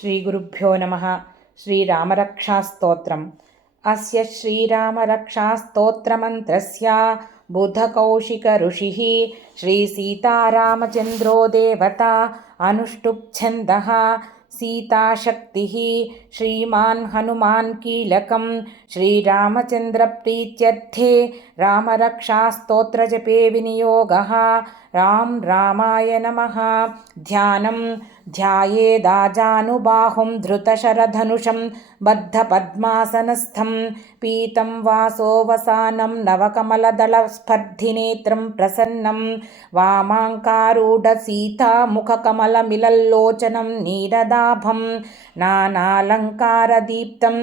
श्रीगुरुभ्यो नमः. श्रीरामरक्षास्तोत्रम्. अस्य श्रीरामरक्षास्तोत्रमन्त्रस्य बुधकौशिकऋषिः श्रीसीतारामचन्द्रो देवता अनुष्टुप्छन्दः सीताशक्तिः श्रीमान् हनुमान् कीलकं श्रीरामचन्द्रप्रीत्यर्थे रामरक्षास्तोत्रजपे विनियोगः रां रामाय नमः ध्यानं ध्यायेदाजानुबाहुं धृतशरधनुषं बद्धपद्मासनस्थं पीतं वासोऽवसानं नवकमलदलस्पर्धिनेत्रं प्रसन्नं वामाङ्कारूढसीतामुखकमलमिलल्लोचनं नीरदाभं नानालङ्कारदीप्तं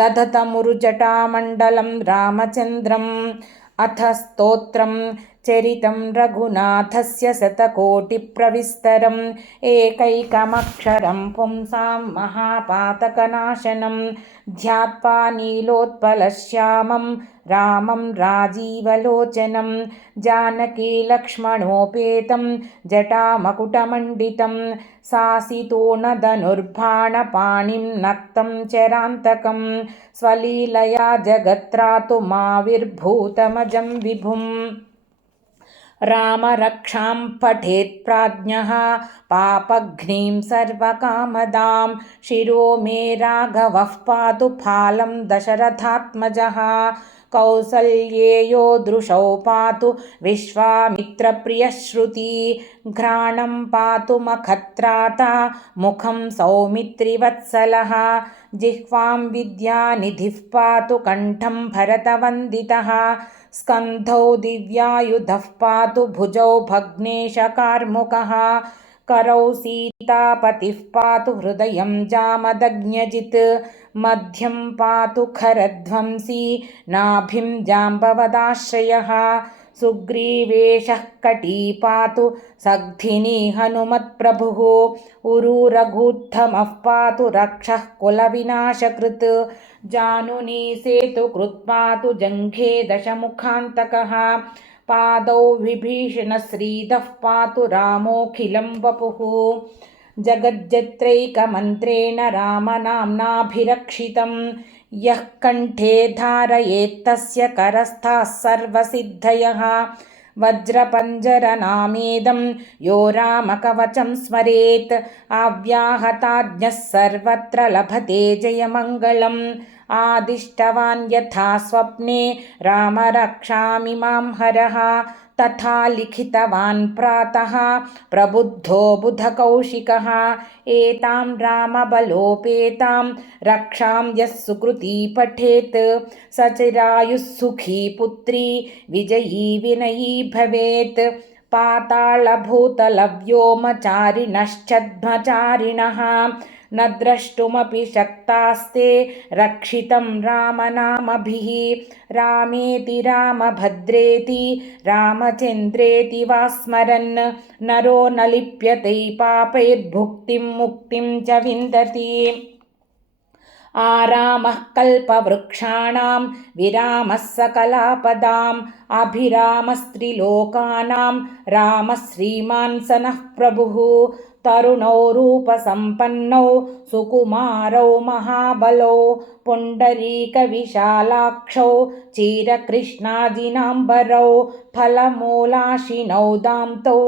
दधतमुरुजटामण्डलं रामचन्द्रम् अथ स्तोत्रं चरितं रघुनाथस्य शतकोटिप्रविस्तरम् एकैकमक्षरं पुंसां महापातकनाशनं ध्यात्वा नीलोत्पलश्यामं रामं राजीवलोचनं जानकीलक्ष्मणोपेतं जटामकुटमण्डितं सासितोणधनुर्भाणपाणिं नक्तं चरान्तकं स्वलीलया जगत्रातुमाविर्भूतमजं विभुम् रामरक्षां पठेत्प्राज्ञः पापघ्नीं सर्वकामदां शिरो मे राघवः पातु फालं दशरथात्मजः। कौसल्येयो दृशौ पातु विश्वामित्रप्रियश्रुती घ्राणं पातु मखत्राता मुखं सौमित्रिवत्सलः जिह्वां विद्यानिधिः पातु कण्ठं भरतवन्दितः स्कन्धौ दिव्यायुधः पातु भुजौ भग्नेशकार्मुकः करौ सीतापतिः पातु हृदयं जामदज्ञजित् मध्यं पातु खरध्वंसी नाभिं जाम्बवदाश्रयः सुग्रीवेशः कटी पातु सग्धिनी हनुमत्प्रभुः उरुरघूत्थमः पातु रक्षः कुलविनाशकृत् जानुनी सेतुकृत् पातु जङ्घे दशमुखान्तकः पादौ विभीषणश्रीदः पातु रामोऽखिलं वपुः। जगज्जत्रैकमन्त्रेण रामनाम्नाभिरक्षितं यः कण्ठे धारयेत्तस्य करस्थाः सर्वसिद्धयः। वज्रपञ्जरनामेदं यो रामकवचं स्मरेत् आव्याहताज्ञः सर्वत्र लभते जयमङ्गलम्। आदिष्टवान् यथा स्वप्ने राम रक्षामि मां हरः तथा लिखितवान् प्रातः प्रबुद्धो बुधकौशिकः। एतां रामबलोपेतां रक्षां यः सुकृती पठेत्। स चिरायुः सुखी पुत्री विजयी विनयी भवेत्। पातालभूतलव्योमचारिणश्चद्मचारिणः न द्रष्टुमपि शक्तास्ते रक्षितं रामनामभिः। रामेति रामभद्रेति रामचन्द्रेति वा स्मरन् नरो न लिप्यते पापैर्भुक्तिं मुक्तिं च विन्दति। आरामः कल्पवृक्षाणां विरामः सकलापदाम् अभिरामस्त्रिलोकानां रामः श्रीमान् स नः प्रभुः तरुणौ रूपसम्पन्नौ सुकुमारौ महाबलौ पुण्डरीकविशालाक्षौ चीरकृष्णाजिनाम्बरौ फलमूलाशिनौ दान्तौ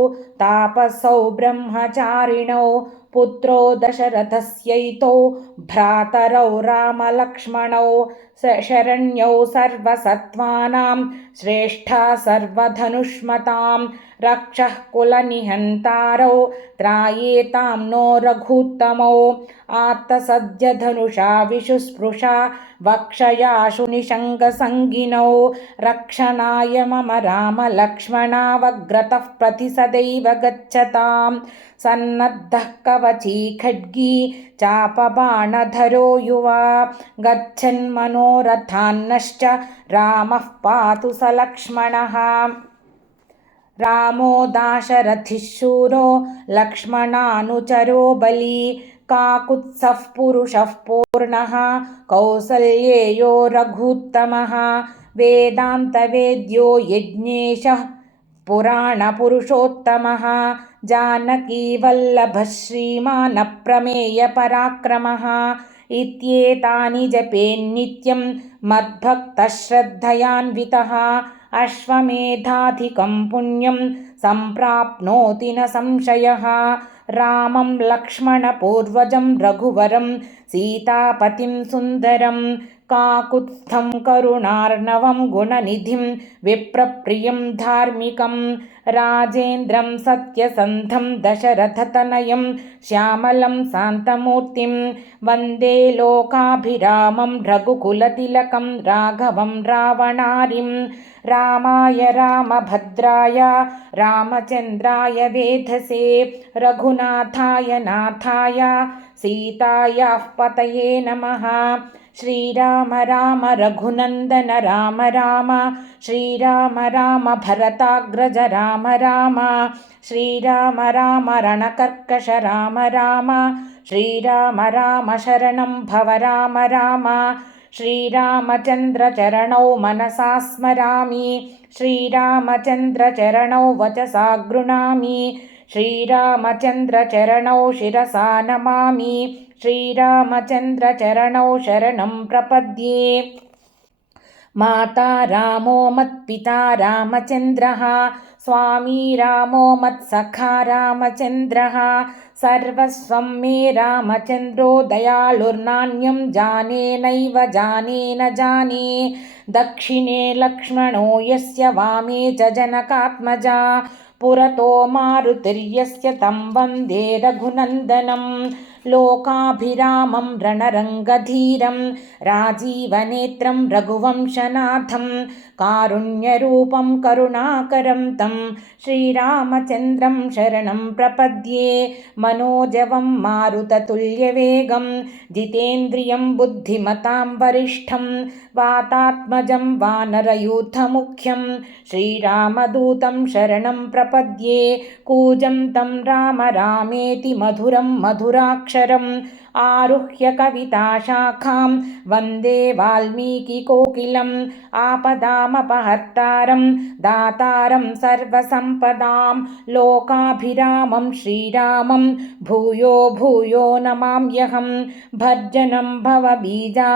तापसौ ब्रह्मचारिणौ पुत्रौ दशरथस्यैतौ भ्रातरौ रामलक्ष्मणौ शरण्यौ सर्वसत्त्वानां श्रेष्ठा सर्वधनुष्मतां रक्षः कुलनिहन्तारौ त्रायेतां नो रघुत्तमौ आत्तसद्यधनुषा विशुस्पृशा वक्षयाशु निशङ्गसङ्गिनौ रक्षणाय मम रामलक्ष्मणावग्रतः प्रति सदैव गच्छतां। सन्नद्धः कवची खड्गी चापबाणधरो युवा। गच्छन्मनोरथान्नश्च रामः पातु स लक्ष्मणः। रामो दाशरथिः शूरो लक्ष्मणानुचरो बली काकुत्सः पुरुषः पूर्णः कौसल्येयो रघुत्तमः वेदान्तवेद्यो यज्ञेशः पुराणपुरुषोत्तमः जानकीवल्लभः श्रीमानप्रमेयपराक्रमः इत्येतानि जपेन्नित्यं मद्भक्तश्रद्धयान्वितः। अश्वमेधाधिकं पुण्यं सम्प्राप्नोति न संशयः रामं लक्ष्मणपूर्वजं रघुवरं सीतापतिं सुन्दरं काकुत्स्थं करुणार्णवं गुणनिधिं विप्रप्रियं धार्मिकं రాజేంద్రం సత్యసంధం దశరథతనయం శ్యామలం శాంతమూర్తిం వందే లోకాభిరామం రఘుకులతిలకం రాఘవం రావణారిం రామాయ రామభద్రాయ రామచంద్రాయ వేధసే రఘునాథాయ నాథాయ సీతాయాః పతయే నమः. श्रीराम राम रघुनन्दन राम राम श्रीराम राम भरताग्रज राम राम श्रीराम राम रणकर्कश राम राम श्रीराम राम शरणं भव राम राम श्रीरामचन्द्रचरणौ मनसा स्मरामि श्रीरामचन्द्रचरणौ वचसा गृणामि श्रीरामचन्द्रचरणौ शिरसा नमामि श्रीरामचन्द्रचरणौ शरणं प्रपद्ये। माता रामो मत्पिता रामचन्द्रः स्वामी रामो मत्सखा रामचन्द्रः सर्वस्वं मे रामचन्द्रो दयालुर्नान्यं जाने नैव जाने न जाने। दक्षिणे लक्ष्मणो यस्य वामे च जनकात्मजा पुरतो मारुतिर्यस्य तं वन्दे रघुनन्दनं लोकाभिरामं रणरङ्गधीरं राजीवनेत्रं रघुवंशनाथं कारुण्यरूपं करुणाकरं तं श्रीरामचन्द्रं शरणं प्रपद्ये मनोजवं मारुततुल्यवेगं जितेन्द्रियं बुद्धिमतां वरिष्ठं वातात्मजं वानरयूथमुख्यं श्रीरामदूतं शरणं प्रपद्ये कूजं तं राम रामेति मधुरं मधुराक्षरम् आरुह्य कविताशाखां वंदे वाल्मीकिकोकिलम् आपदामपहर्तारं दातारं सर्वसम्पदां लोकाभिरामं श्रीरामं भूयो भूयो नमाम्यहं भर्जनं भवबीजानामर्जनं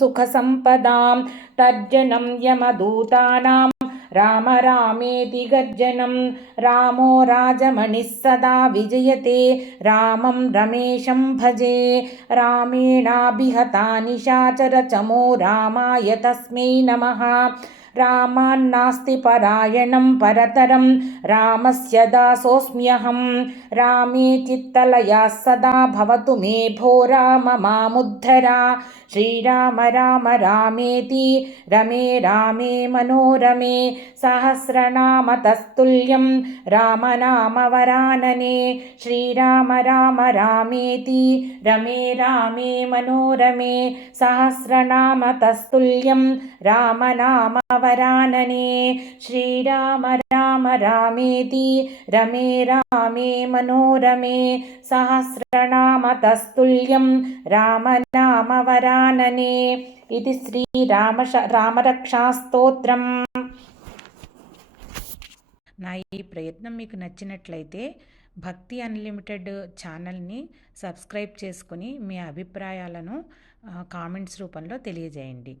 सुखसम्पदां तर्जनं यमदूतानां राम रामेति गर्जनं रामो राजमणिः सदा विजयते। रामं रमेशं भजे। रामेणाभिहता निशाचरचमो रामाय तस्मै नमः। रामान्नास्ति परायणं परतरं। रामस्य दासोऽस्म्यहं। रामे चित्तलया सदा भवतु मे भो राम मामुद्धरा श्रीराम राम रामेति। रमे रामे मनोरमे। सहस्रनामतस्तुल्यं रामनामवरानने श्रीराम राम रामेति। रमे रामे मनोरमे। सहस्रनामतस्तुल्यं रामनामवरानने श्रीराम राम रामेति। रमे रामे मनोरमे। सहस्रनामतस्तुल्यं रामनामवरानने గజాననే ఇది శ్రీరామ రామరక్షాస్తోత్రం. నా ఈ ప్రయత్నం మీకు నచ్చినట్లయితే భక్తి అన్లిమిటెడ్ ఛానల్ని సబ్స్క్రైబ్ చేసుకుని మీ అభిప్రాయాలను కామెంట్స్ రూపంలో తెలియజేయండి.